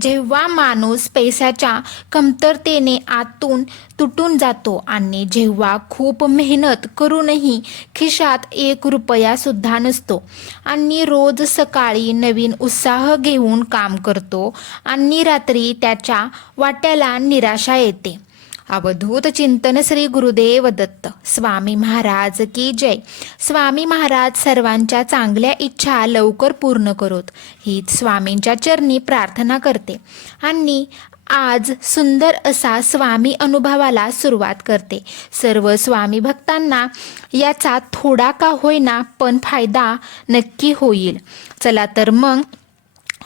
जेव्हा माणूस पैशाच्या कमतरतेने आतून तुटून जातो आणि जेव्हा खूप मेहनत करूनही खिशात एक रुपया सुद्धा नसतो आणि रोज सकाळी नवीन उत्साह घेऊन काम करतो आणि रात्री त्याच्या वाट्याला निराशा येते. अवधूत चिंतन श्री गुरुदेव दत्त. स्वामी महाराज की जय. स्वामी महाराज सर्वांच्या चांगल्या इच्छा लवकर पूर्ण करोत. हीच स्वामींच्या चरणी प्रार्थना करते. आणि आज सुंदर असा स्वामी अनुभवाला सुरुवात करते. सर्व स्वामी भक्तांना याचा थोडा का होईना पण फायदा नक्की होईल. चला तर मग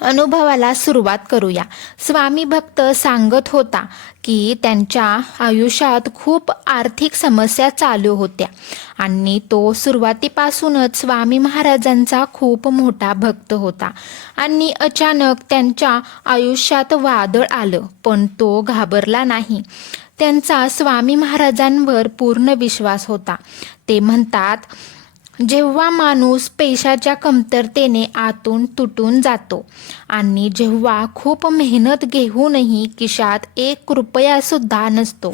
अनुभवाला सुरुवात करूया. स्वामी भक्त सांगत होता की त्यांच्या आयुष्यात खूप आर्थिक समस्या चालू होत्या आणि तो सुरुवातीपासूनच स्वामी महाराजांचा खूप मोठा भक्त होता आणि अचानक त्यांच्या आयुष्यात वादळ आलं पण तो घाबरला नाही. त्यांचा स्वामी महाराजांवर पूर्ण विश्वास होता. ते म्हणतात जेव्हा माणूस पैशाच्या कमतरतेने आतून तुटून जातो आणि जेव्हा खूप मेहनत घेऊनही खिशात एक रुपयासुद्धा नसतो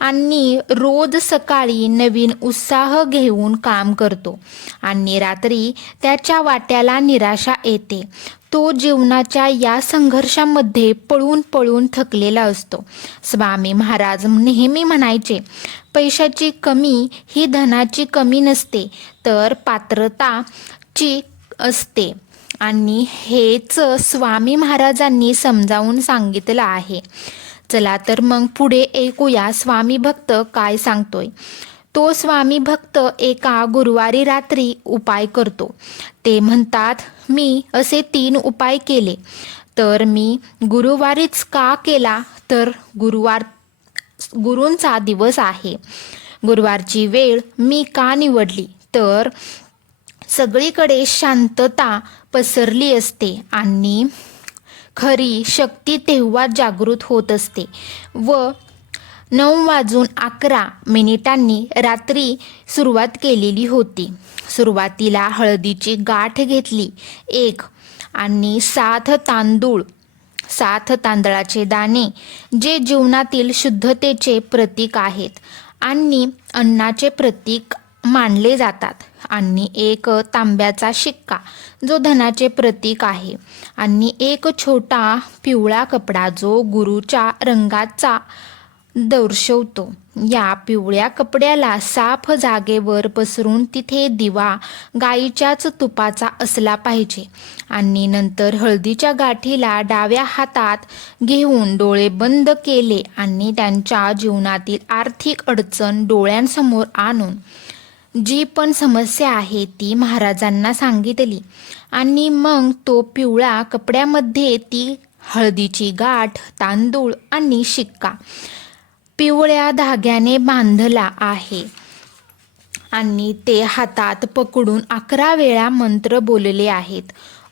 आणि रोज सकाळी नवीन उत्साह घेऊन काम करतो आणि रात्री त्याच्या वाट्याला निराशा येते तो जीवनाच्या या संघर्षामध्ये पळून पळून थकलेला असतो. स्वामी महाराज नेहमी म्हणायचे पैशाची कमी ही धनाची कमी नसते तर पात्रताची असते आणि हेच स्वामी महाराजांनी समजावून सांगितलं आहे. चला तर मग पुढे ऐकूया स्वामी भक्त काय सांगतोय. तो स्वामी भक्त एका गुरुवारी रात्री उपाय करतो. ते म्हणतात मी असे तीन उपाय केले. तर मी गुरुवारीच का केला? तर गुरुवार गुरूंचा दिवस आहे. गुरुवारची वेळ मी का निवडली? तर सगळीकडे शांतता पसरली असते आणि खरी शक्ती तेव्हा जागृत होत असते व नऊ वाजून अकरा मिनिटांनी रात्री सुरुवात केलेली होती. सुरुवातीला हळदीची गाठ घेतली एक आणि सात तांदूळ सात तांदळाचे दाणे जे जीवनातील शुद्धतेचे प्रतीक आहेत आणि अन्नाचे प्रतीक मानले जातात. आणि एक तांब्याचा शिक्का जो धनाचे प्रतीक आहे. आणि एक छोटा पिवळा कपडा जो गुरुच्या रंगाचा दर्शवतो. या पिवळ्या कपड्याला साफ जागेवर पसरून तिथे दिवा गाईच्याच तुपाचा असला पाहिजे आणि नंतर हळदीच्या गाठीला डाव्या हातात घेऊन डोळे बंद केले आणि त्यांच्या जीवनातील आर्थिक अडचण डोळ्यांसमोर आणून जी पण समस्या आहे ती महाराजांना सांगितली आणि मग तो पिवळा कपड्यामध्ये ती हळदीची गाठ तांदूळ आणि शिक्का पिवळ्या धाग्याने बांधला आहे. आणि ते हातात पकडून अकरा वेळा मंत्र बोलले आहेत.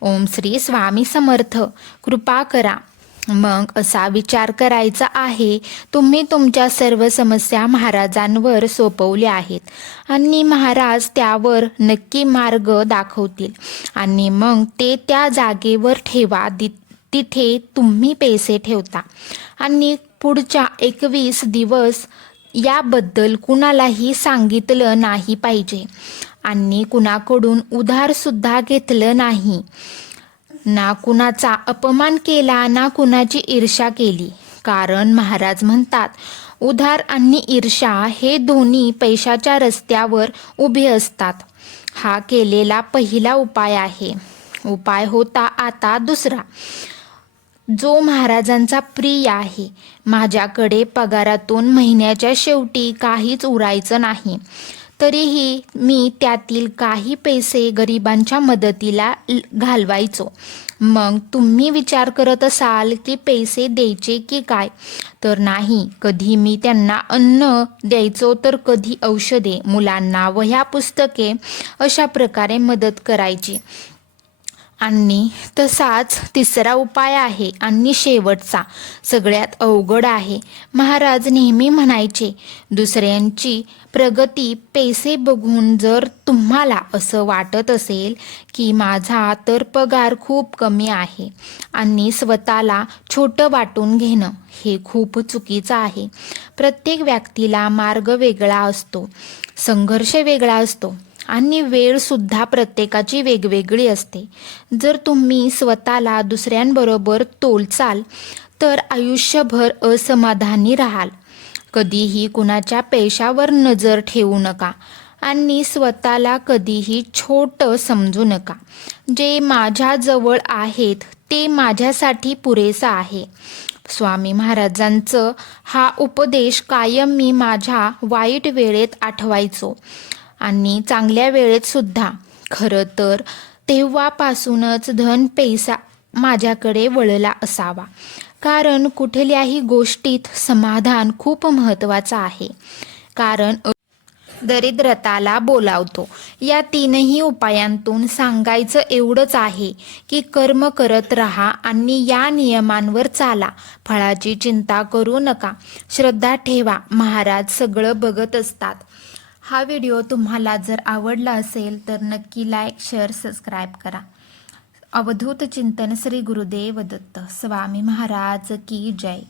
ओम श्री स्वामी समर्थ. कृपा करा. मग असा विचार करायचा आहे. तुम्ही तुमच्या सर्व समस्या महाराजांवर सोपवल्या आहेत. आणि महाराज त्यावर नक्की मार्ग दाखवतील. आणि मग ते त्या जागेवर ठेवा. दि तिथे तुम्ही पैसे ठेवता. आणि पुढच्या एकवीस दिवस याबद्दल कुणालाही सांगितलं नाही पाहिजे. आणि कुणाकडून उधारसुद्धा घेतलं नाही. ना कुणाचा अपमान केला ना कुणाची ईर्षा केली. कारण महाराज म्हणतात उधार आणि ईर्षा हे दोन्ही पैशाच्या रस्त्यावर उभे असतात. हा केलेला पहिला उपाय आहे. उपाय होता आता दुसरा. जो महाराजांचा प्रिय आहे. माझ्याकडे पगारातून महिन्याच्या शेवटी काहीच उरायचं नाही. तरीही मी त्यातील काही पैसे गरिबांच्या मदतीला घालवायचो. मग तुम्ही विचार करत असाल की पैसे द्यायचे की काय? तर नाही कधी मी त्यांना अन्न द्यायचो तर कधी औषधे मुलांना वह्या पुस्तके अशा प्रकारे मदत करायची. आणि तसाच तिसरा उपाय आहे आणि शेवटचा. सगळ्यात अवघड आहे. महाराज नेहमी म्हणायचे दुसऱ्यांची प्रगती पैसे बघून जर तुम्हाला असं वाटत असेल की माझा तर पगार खूप कमी आहे आणि स्वतःला छोटं वाटून घेणं हे खूप चुकीचं आहे. प्रत्येक व्यक्तीला मार्ग वेगळा असतो संघर्ष वेगळा असतो. आणि वेळसुद्धा प्रत्येकाची वेगवेगळी असते. जर तुम्ही स्वतःला दुसऱ्यांबरोबर तोलचाल तर आयुष्यभर असमाधानी राहाल. कधीही कुणाच्या पैशावर नजर ठेवू नका आणि स्वतःला कधीही छोटं समजू नका. जे माझ्याजवळ आहेत ते माझ्यासाठी पुरेसं आहे. स्वामी महाराजांचं हा उपदेश कायम मी माझ्या वाईट वेळेत आठवायचो. आणि चांगल्या वेळेत सुद्धा. खरं तर तेव्हापासूनच धन पैसा माझ्याकडे वळला असावा. कारण कुठल्याही गोष्टीत समाधान खूप महत्त्वाचं आहे. कारण दरिद्रताला बोलावतो. या तीनही उपायांतून सांगायचं एवढंच आहे की कर्म करत राहा आणि या नियमांवर चाला. फळाची चिंता करू नका. श्रद्धा ठेवा. महाराज सगळं बघत असतात. हा व्हिडिओ तुम्हाला जर आवडला असेल तर नक्की लाईक शेअर सबस्क्राईब करा. अवधूत चिंतन श्री गुरुदेव दत्त स्वामी महाराज की जय.